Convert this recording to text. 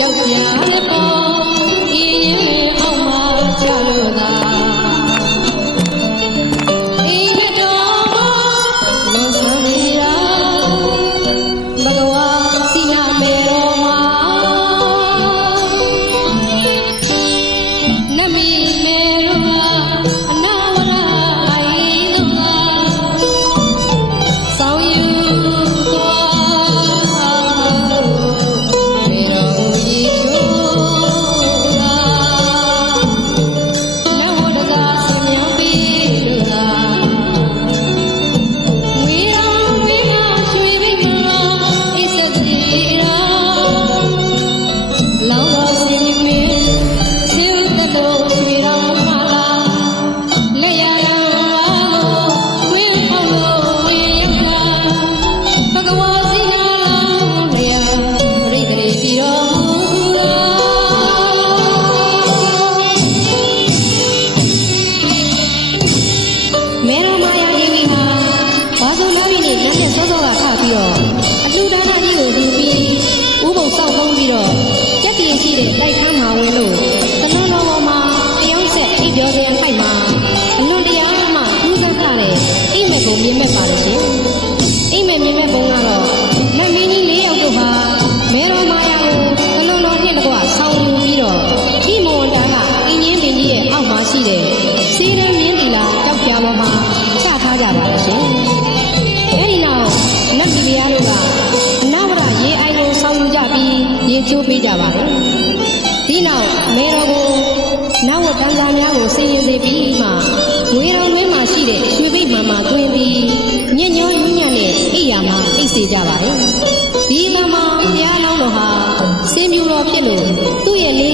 ယောက်ျားလည်းပေါ် တော့အလှူဒါနလေးကိုယူပြီးဥပုံစောက်သုံးပြီးတော့ကြက်တင်ရှိတဲ့တိုက်ခန်းမှာဝင်လို့ ပါတယ်။ဒီနောက်မေတော်ကိုနဝတန်စာများကိုစင်ရင်စေပြီးမှငွေတော်တွင်မှရှိတဲ့ရွှေပိမှန်မှတွင်ပြီးညဉ့်ညောညဉ့်ညံ့နဲ့အိယာမှာအိတ်စေကြပါတယ်။ဒီမှာဘုရားလောင်းတော်ဟာစင်ပြူတော်ဖြစ်လို့သူ့ရဲ့လေး